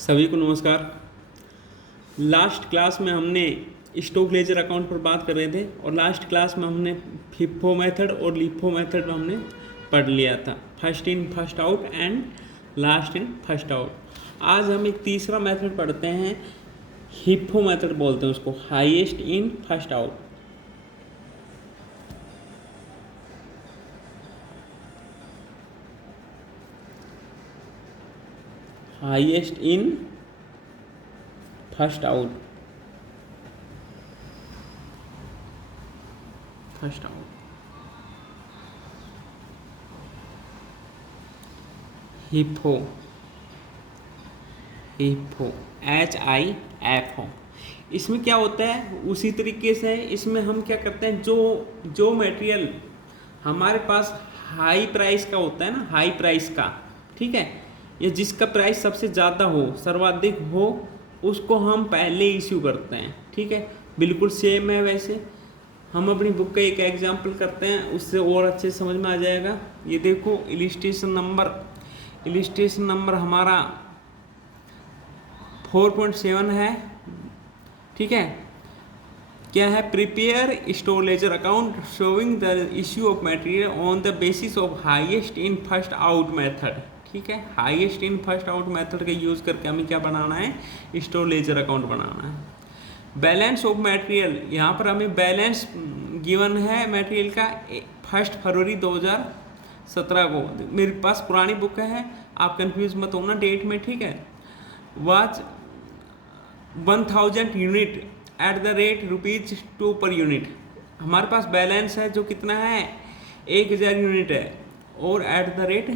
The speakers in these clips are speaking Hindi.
सभी को नमस्कार। लास्ट क्लास में हमने स्टॉक लेजर अकाउंट पर बात कर रहे थे और लास्ट क्लास में हमने फिफो मेथड और लिफो मेथड में हमने पढ़ लिया था, first in first out and last in first out. आज हम एक तीसरा मेथड पढ़ते हैं, हिप्पो मेथड बोलते हैं उसको, highest in first out. Highest in first out, first out. Hippo, hippo HIFO। इसमें क्या होता है, उसी तरीके से इसमें हम क्या करते हैं, जो मटेरियल हमारे पास हाई प्राइस का होता है ना, हाई प्राइस का, ठीक है, या जिसका प्राइस सबसे ज़्यादा हो, सर्वाधिक हो, उसको हम पहले इश्यू करते हैं। ठीक है, बिल्कुल सेम है। वैसे हम अपनी बुक का एक एग्जांपल करते हैं, उससे और अच्छे समझ में आ जाएगा। ये देखो इलिस्ट्रेशन नंबर हमारा 4.7 है। ठीक है, क्या है, prepare store ledger account showing the issue of material on the basis of highest in first out method. ठीक है, highest in first out method का यूज करके हमें क्या बनाना है, स्टोर लेजर अकाउंट बनाना है। बैलेंस ऑफ मटेरियल, यहाँ पर हमें बैलेंस गिवन है मटेरियल का 1 फरवरी 2017 को। मेरे पास पुरानी बुक है, आप कंफ्यूज मत होना डेट में। ठीक है, was 1000 unit at the rate ₹2 per unit. हमारे पास बैलेंस है जो कितना है, 1000 यूनिट है और एट द रेट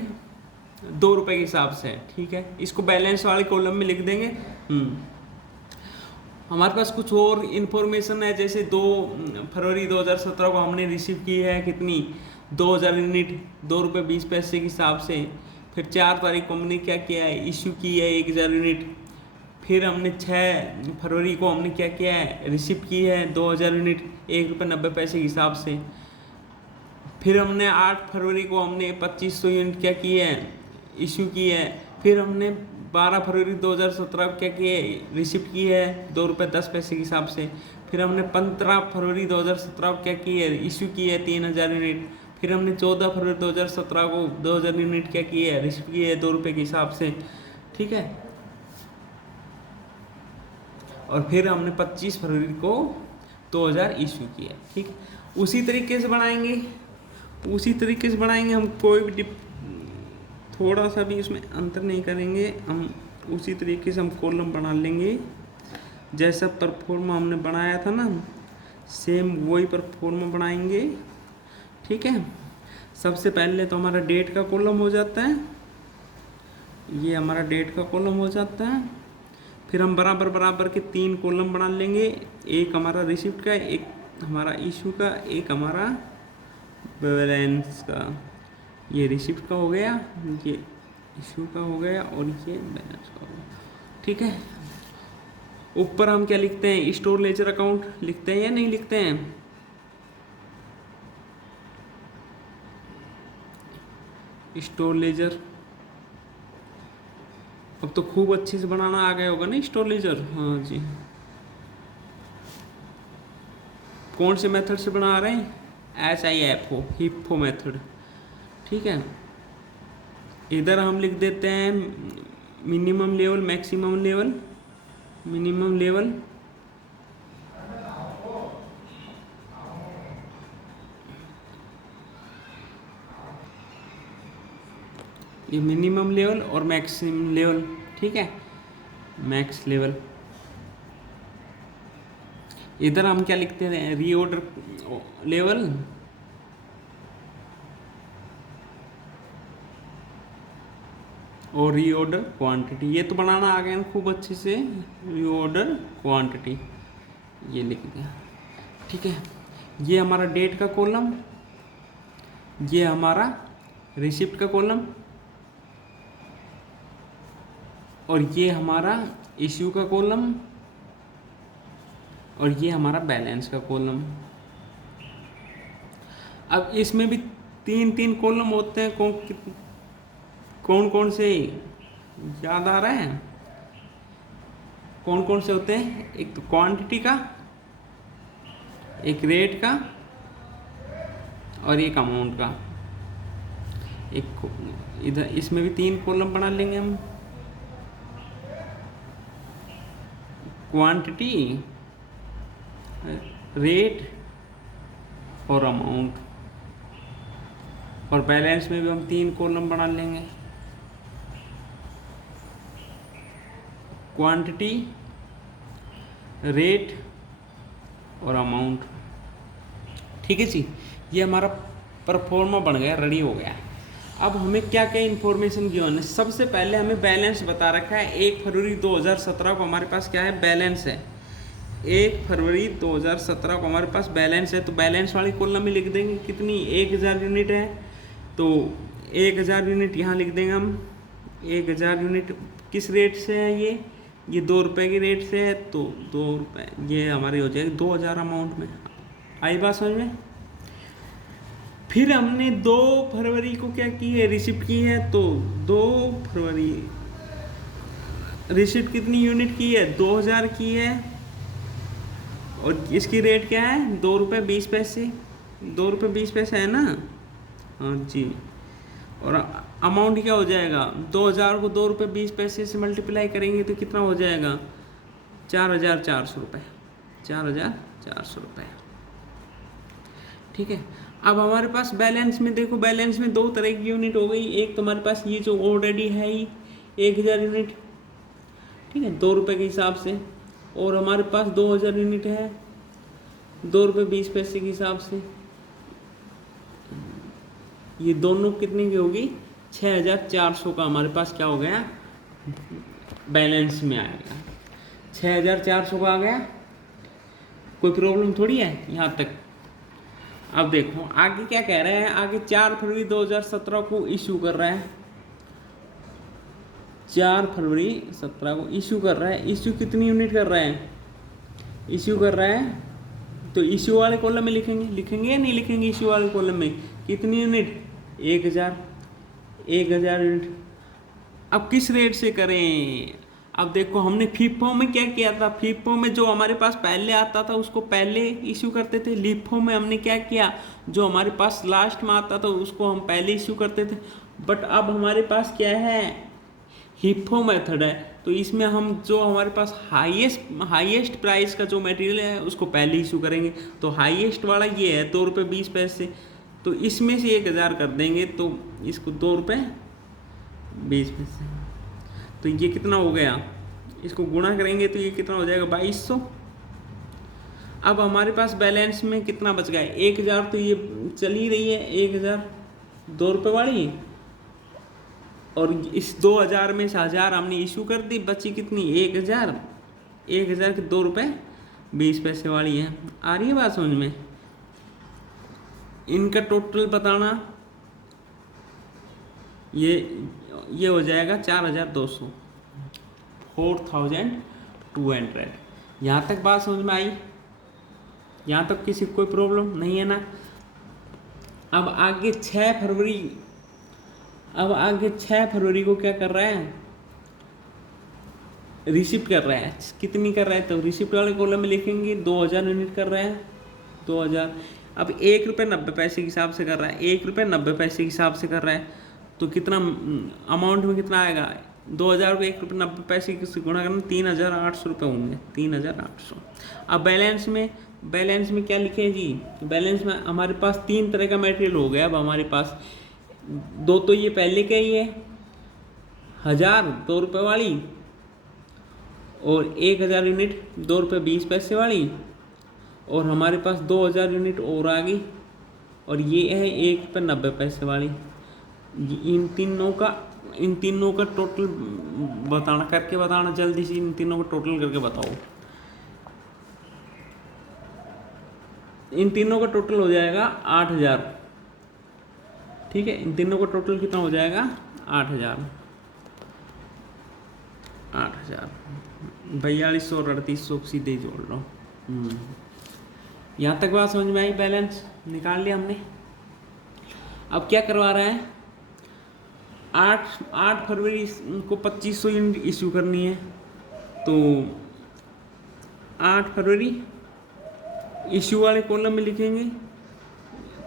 ₹2 के हिसाब से। ठीक है, इसको बैलेंस वाले कॉलम में लिख देंगे। हमारे पास कुछ और इन्फॉर्मेशन है, जैसे 2 फरवरी 2017 को हमने रिसीव की है कितनी, 2000 यूनिट, ₹2.20 के हिसाब से। फिर 4 तारीख को हमने क्या किया है, इश्यू की है 1000 यूनिट। फिर हमने 6 फरवरी को हमने क्या किया है, रिसीव की है 2000 यूनिट ₹1.90 के हिसाब से। फिर हमने 8 फरवरी को हमने 2500 यूनिट क्या की है, इशू की है। फिर हमने 12 फरवरी 2017 को क्या किए, रिसिप्ट की है ₹2.10 के हिसाब से। फिर हमने 15 फरवरी 2017 को क्या की है, इशू की है 3000 यूनिट। फिर हमने 14 फरवरी 2017 को 2000 यूनिट क्या की है, रिसिप्ट की है ₹2 के हिसाब से। ठीक है, और फिर हमने 25 फरवरी को 2000 इशू किया। ठीक है, उसी तरीके से बनाएंगे हम, कोई भी थोड़ा सा भी इसमें अंतर नहीं करेंगे हम। उसी तरीके से हम कॉलम बना लेंगे, जैसा परफॉर्मा हमने बनाया था ना, सेम वही परफॉर्मा बनाएंगे। ठीक है, सबसे पहले तो हमारा डेट का कॉलम हो जाता है, ये हमारा डेट का कॉलम हो जाता है। फिर हम बराबर के 3 कॉलम बना लेंगे, एक हमारा रिसिप्ट का, एक हमारा इशू का, एक हमारा बैलेंस का। ये रिसिप्ट का हो गया, ये इशू का हो गया और ये बैलेंस का हो गया। ठीक है, ऊपर हम क्या लिखते हैं, स्टोर लेजर अकाउंट लिखते हैं या नहीं लिखते हैं, स्टोर लेजर। अब तो खूब अच्छे से बनाना आ गया होगा ना स्टोर लेजर। हाँ जी, कौन से मेथड से बना रहे हैं, HIFO, हिप्पो मेथड। ठीक है, इधर हम लिख देते हैं minimum level, maximum level, minimum level, ये मिनिमम लेवल और मैक्सिमम लेवल। ठीक है, मैक्स लेवल। इधर हम क्या लिखते हैं, रीऑर्डर लेवल, और रीऑर्डर क्वांटिटी। ये तो बनाना आ गया ना खूब अच्छे से, रीऑर्डर क्वांटिटी ये लिख दिया। ठीक है, ये हमारा डेट का कॉलम, ये हमारा रिसिप्ट का कॉलम, और ये हमारा इश्यू का कॉलम, और ये हमारा बैलेंस का कॉलम। अब इसमें भी 3 कॉलम होते हैं, कौन कौन से याद आ रहे हैं, कौन कौन से होते हैं, एक तो क्वांटिटी का, एक रेट का और एक अमाउंट का। एक इधर इसमें भी 3 कॉलम बना लेंगे हम, क्वांटिटी, रेट और अमाउंट। और बैलेंस में भी हम 3 कॉलम बना लेंगे, क्वांटिटी, रेट और अमाउंट। ठीक है जी, ये हमारा परफॉर्मा बन गया, रेडी हो गया। अब हमें क्या क्या इन्फॉर्मेशन गिवन है। सबसे पहले हमें बैलेंस बता रखा है। 1 फरवरी 2017 को हमारे पास क्या है, बैलेंस है। 1 फरवरी 2017 को हमारे पास बैलेंस है, तो बैलेंस वाली कॉलम में लिख देंगे कितनी, 1000 यूनिट है, तो 1000 यूनिट यहाँ लिख देंगे हम। 1000 यूनिट किस रेट से है, ये 2 रुपये की रेट से है, तो 2 रुपये ये हमारी हो जाएगी 2000 अमाउंट में। आई बात समझ में। फिर हमने 2 फरवरी को क्या की है, रिसिप्ट की है, तो 2 फरवरी रिसिप्ट कितनी यूनिट की है, 2000 की है, और इसकी रेट क्या है, 2 रुपये 20 पैसे। 2 रुपये 20 पैसे है ना, हाँ जी। और अमाउंट क्या हो जाएगा, 2000 को 2 रुपये 20 पैसे से मल्टीप्लाई करेंगे तो कितना हो जाएगा, 4400 रुपये। 4400 रुपये। ठीक है। अब हमारे पास बैलेंस में देखो, बैलेंस में 2 तरह की यूनिट हो गई। एक तो हमारे पास ये जो ऑलरेडी है ही 1000 यूनिट, ठीक है, 2 रुपये के हिसाब से, और हमारे पास 2000 यूनिट है 2 रुपये 20 पैसे के हिसाब से। ये दोनों कितने की होगी, 6400 का हमारे पास क्या हो गया, बैलेंस में आएगा। 6400 का आ गया, कोई प्रॉब्लम थोड़ी है यहाँ तक। अब देखो आगे क्या कह रहे हैं, आगे 4 फरवरी 2017 को इशू कर रहा है। 4 फरवरी 17 को इशू कर रहा है। इशू कितनी यूनिट कर रहा है, इशू कर रहा है, तो इशू वाले कॉलम में लिखेंगे या नहीं लिखेंगे, इशू वाले कॉलम में कितनी यूनिट, 1000 यूनिट। अब किस रेट से करें, अब देखो हमने फीफो में क्या किया था, फीफो में जो हमारे पास पहले आता था उसको पहले इशू करते थे। लीफो में हमने क्या किया, जो हमारे पास लास्ट में आता था उसको हम पहले इशू करते थे। बट अब हमारे पास क्या है, हिफो मेथड है, तो इसमें हम जो हमारे पास हाईएस्ट प्राइस का जो मटेरियल है उसको पहले इशू करेंगे। तो हाईएस्ट वाला ये है 2 रुपये 20 पैसे, तो इसमें से 1000 कर देंगे, तो इसको 2 रुपये 20 पैसे, तो ये कितना हो गया, इसको गुणा करेंगे तो ये कितना हो जाएगा, 2200। अब हमारे पास बैलेंस में कितना बच गया, 1000, तो ये चल ही रही है 1000 2 रुपये वाली, और इस 2000 में से 1000 हमने इशू कर दी, बची कितनी, 1000 के 2 रुपये 20 पैसे वाली है। आ रही है बात समझ में। इनका टोटल बताना, ये हो जाएगा 4200, 4200। यहाँ तक बात समझ में आई, यहाँ तक किसी को कोई प्रॉब्लम नहीं है ना। अब आगे 6 फरवरी को क्या कर रहा है, रिसिप्ट कर रहा है। कितनी कर रहा है, तो रिसिप्ट वाले कॉलम में लिखेंगे 2000 यूनिट कर रहा है, 2000। अब 1 रुपये 90 पैसे के हिसाब से कर रहा है, 1 रुपये 90 पैसे के हिसाब से कर रहा है, तो कितना अमाउंट में कितना आएगा, 2000 को 1 रुपये 90 पैसे से गुणा करना, 3800 रुपये होंगे, 3800। अब बैलेंस में क्या लिखे जी, बैलेंस में हमारे पास 3 तरह का मटेरियल हो गया। अब हमारे पास 2 तो ये पहले का ही है, 1000 2 रुपये वाली, और 1000 यूनिट 2 रुपये 20 पैसे वाली, और हमारे पास 2000 यूनिट और आ गई, और ये है 1 रुपये 90 पैसे वाली। इन तीनों का टोटल बताना जल्दी से, इन तीनों का टोटल करके बताओ। इन तीनों का टोटल हो जाएगा 8000, ठीक है। इन तीनों का टोटल कितना हो जाएगा, 8000, 4200 और 3800 सीधे जोड़ लो। यहाँ तक बात समझ में आई, बैलेंस निकाल लिया हमने। अब क्या करवा रहा है, 8 फरवरी को 2500 यूनिट इशू करनी है, तो 8 फरवरी इशू वाले कॉलम में लिखेंगे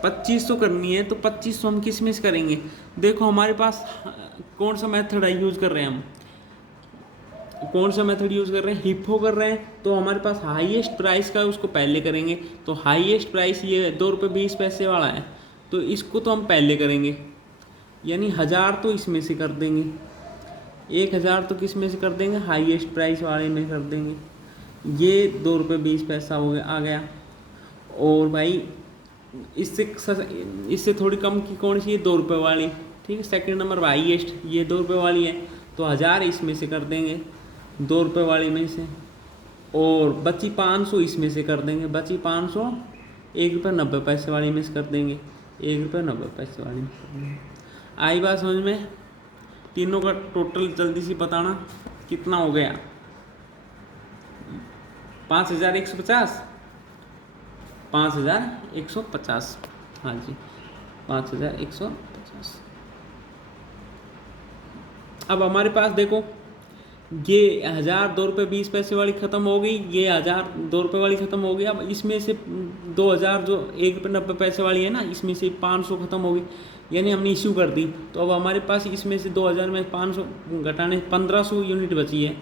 2500 करनी है, तो 2500 हम किस में से करेंगे? देखो हमारे पास कौन सा मेथड है यूज़ कर रहे हैं हम, कौन सा मेथड यूज़ कर रहे हैं, हिप्पो कर रहे हैं। तो हमारे पास हाईएस्ट प्राइस का है, उसको पहले करेंगे। तो हाईएस्ट प्राइस ये 2 रुपये 20 पैसे वाला है, तो इसको तो हम पहले करेंगे, यानी 1000 तो इसमें से कर देंगे, 1000 तो किस में से कर देंगे, हाईएस्ट प्राइस वाले में कर देंगे। ये 2 रुपये 20 पैसा हो गया, आ गया। और भाई इससे थोड़ी कम की कौन सी है, 2 रुपये वाली, ठीक है। सेकंड नंबर हाईएस्ट ये 2 रुपये वाली है, तो 1000 इसमें से कर देंगे 2 रुपये वाली में से, और बची 500 इसमें से कर देंगे, बची 500 1 रुपये 90 पैसे वाली में से कर देंगे, 1 रुपये 90 पैसे वाली में कर देंगे। आई बात समझ में? तीनों का टोटल जल्दी से बताना कितना हो गया, 5150, 5150, हाँ जी 5150। अब हमारे पास देखो ये 1000 2 रुपये 20 पैसे वाली ख़त्म हो गई, ये 1000 2 रुपये वाली ख़त्म हो गई। अब इसमें से 2000 जो 1 रुपये 90 पैसे वाली है ना, इसमें से 500 ख़त्म हो गई, यानी हमने इशू कर दी। तो अब हमारे पास इसमें से 2000 में 500 घटाने 1500 यूनिट बची है,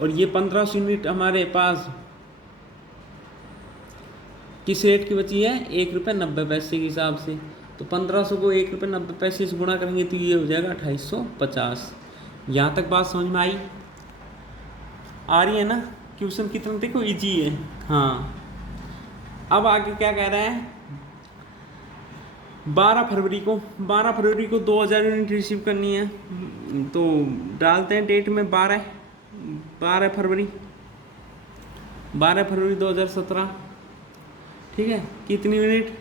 और ये 1500 यूनिट हमारे पास किस रेट की बची है, 1 रुपये 90 पैसे के हिसाब से। तो 1500 को 1 रुपये 90 पैसे से गुणा करेंगे तो ये हो जाएगा 2850। यहाँ तक बात समझ में आई? आ रही है ना? क्वेश्चन कितना देखो इजी है। हाँ, अब आगे क्या कह रहा है, 12 फरवरी को 2000 यूनिट रिसीव करनी है। तो डालते हैं डेट में 12 फरवरी 2017, ठीक है। कितनी यूनिट,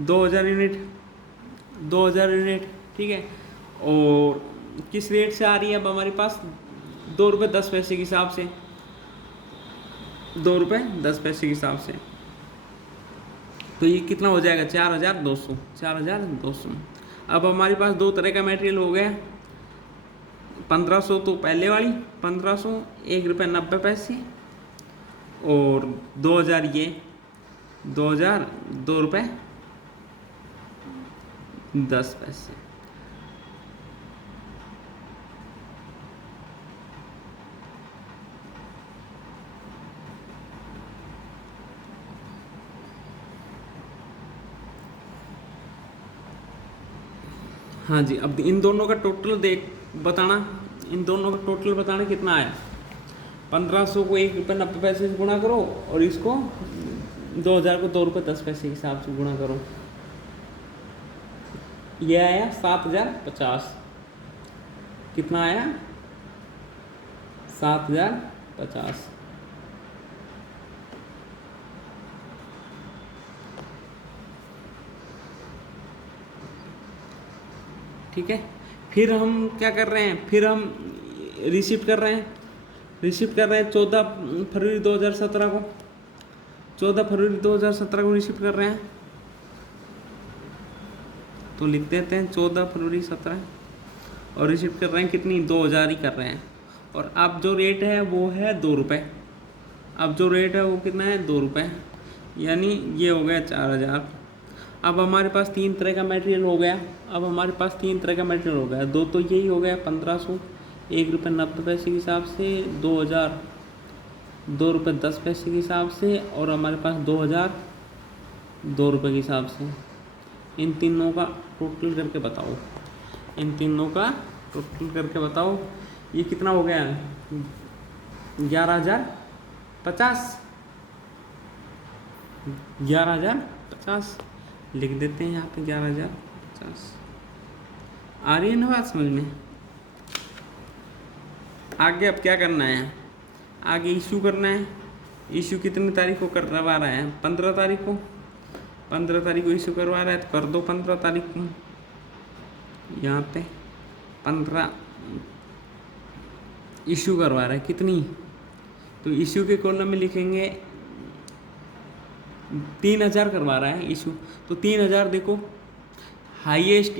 2000 यूनिट, ठीक है। और किस रेट से आ रही है अब हमारे पास, 2 रुपये 10 पैसे के हिसाब से, 2 रुपये 10 पैसे के हिसाब से। तो ये कितना हो जाएगा, 4200। अब हमारे पास दो तरह का मटेरियल हो गया, 1500 तो पहले वाली 1500 1 रुपये 90 पैसे, और 2000 ये 2000 2 रुपये 10 पैसे। हाँ जी, अब इन दोनों का टोटल बताना कितना आया। 1500 को 1 रुपये 90 पैसे से गुणा करो, और इसको 2000 को 2 रुपये 10 पैसे के हिसाब से गुणा करो, ये आया 7050। कितना आया, 7050। ठीक है। फिर हम क्या कर रहे हैं, फिर हम रिसीव कर रहे हैं 14 फरवरी 2017 को, 14 फरवरी 2017 को रिसीव कर रहे हैं। तो लिख देते हैं 14 फरवरी 17, और रिसीव कर रहे हैं कितनी, 2000 ही कर रहे हैं। और अब जो रेट है वो है 2 रुपये, अब जो रेट है वो कितना है, 2 रुपये, यानी ये हो गया 4000। अब हमारे पास 3 तरह का मटेरियल हो गया, दो तो यही हो गया 1500 1 रुपये 90 पैसे के हिसाब से, 2000 2 रुपये 10 पैसे के हिसाब से, और हमारे पास 2000 2 रुपये के हिसाब से। इन तीनों का टोटल करके बताओ, ये कितना हो गया, 11,050 लिख देते हैं यहाँ पे, 11,050। आ रही है ना बात समझ में? आगे अब क्या करना है, आगे इशू करना है। इशू कितनी तारीख को करवा रहा है, 15 तारीख को इशू करवा रहा है, तो कर दो 15 तारीख को। यहाँ पे 15 इशू करवा रहा है, कितनी, तो इशू के कॉलम में लिखेंगे 3000 करवा रहा है इशू। तो 3000 देखो, हाईएस्ट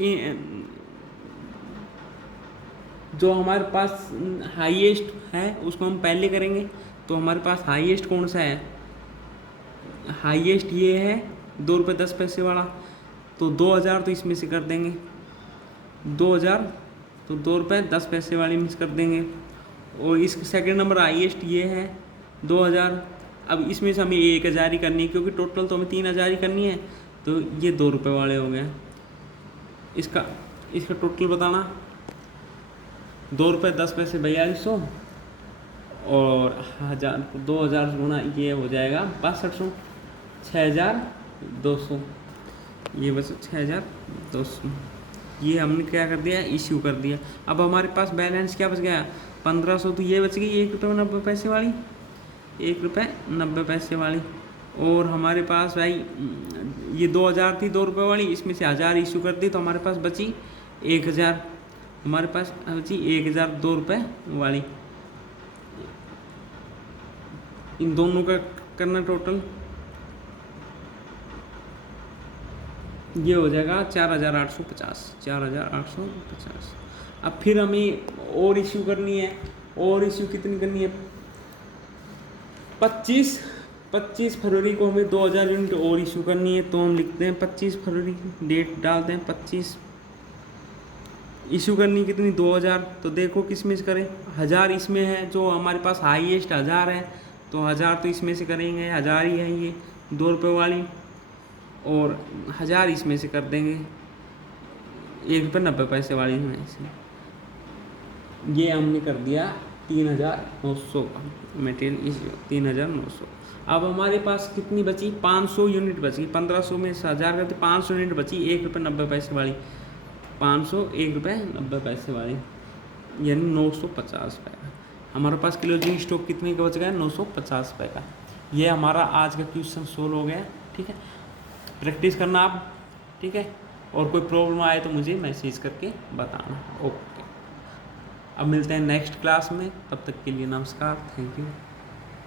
जो हमारे पास हाईएस्ट है उसको हम पहले करेंगे, तो तो हमारे पास हाईएस्ट कौन सा है, हाईएस्ट ये है 2 रुपये 10 पैसे वाला, तो 2000 तो इसमें से कर देंगे, 2000 तो 2 रुपये 10 पैसे वाली मिस कर देंगे। और इसका सेकंड नंबर हाईएस्ट ये है 2000। अब इसमें से हमें 1000 ही करनी है, क्योंकि टोटल तो हमें 3000 ही करनी है, तो ये 2 रुपये वाले हो गए। इसका टोटल बताना, 2 रुपये 10 पैसे 4200 और 2000 गुना ये हो जाएगा 6200, 6200, ये बस 6200। ये हमने क्या कर दिया, इश्यू कर दिया। अब हमारे पास बैलेंस क्या बच गया, 1500, तो ये बच गई 1 रुपये 90 पैसे वाली, 1 रुपये 90 पैसे वाली। और हमारे पास भाई ये 2000 थी 2 रुपये वाली, इसमें से 1000 इशू कर दी, तो हमारे पास बची 1000, हमारे पास बची 1000 2 रुपये वाली। इन दोनों का करना टोटल, ये हो जाएगा 4850, 4850। अब फिर हमें और इशू करनी है, और इशू कितनी करनी है, 25 फरवरी को हमें 2000 यूनिट और इशू करनी है। तो हम लिखते हैं 25 फरवरी, डेट डालते हैं 25, इशू करनी कितनी 2000। तो देखो किस में से करें, 1000 इसमें है, जो हमारे पास हाईएस्ट 1000 है, तो 1000 तो इसमें से करेंगे, 1000 ही है ये 2 रुपये वाली, और 1000 इसमें से कर देंगे 1 रुपये 90 पैसे वाली में से। ये हमने कर दिया 3900 का मटेरियल इशू, 3900। अब हमारे पास कितनी बची, 500 यूनिट बची, 1500 में से 1000 करते 500 यूनिट बची 1 रुपये 90 पैसे वाली, 500 1 रुपये 90 पैसे वाली, यानी 950 रुपये का। हमारे पास क्लोजिंग स्टॉक कितने का बच गया, 950 रुपये का। ये हमारा आज का क्वेश्चन सोल्व हो गया। ठीक है, प्रैक्टिस करना आप, ठीक है, और कोई प्रॉब्लम आए तो मुझे मैसेज करके बताना। ओके, अब मिलते हैं नेक्स्ट क्लास में, तब तक के लिए नमस्कार, थैंक यू।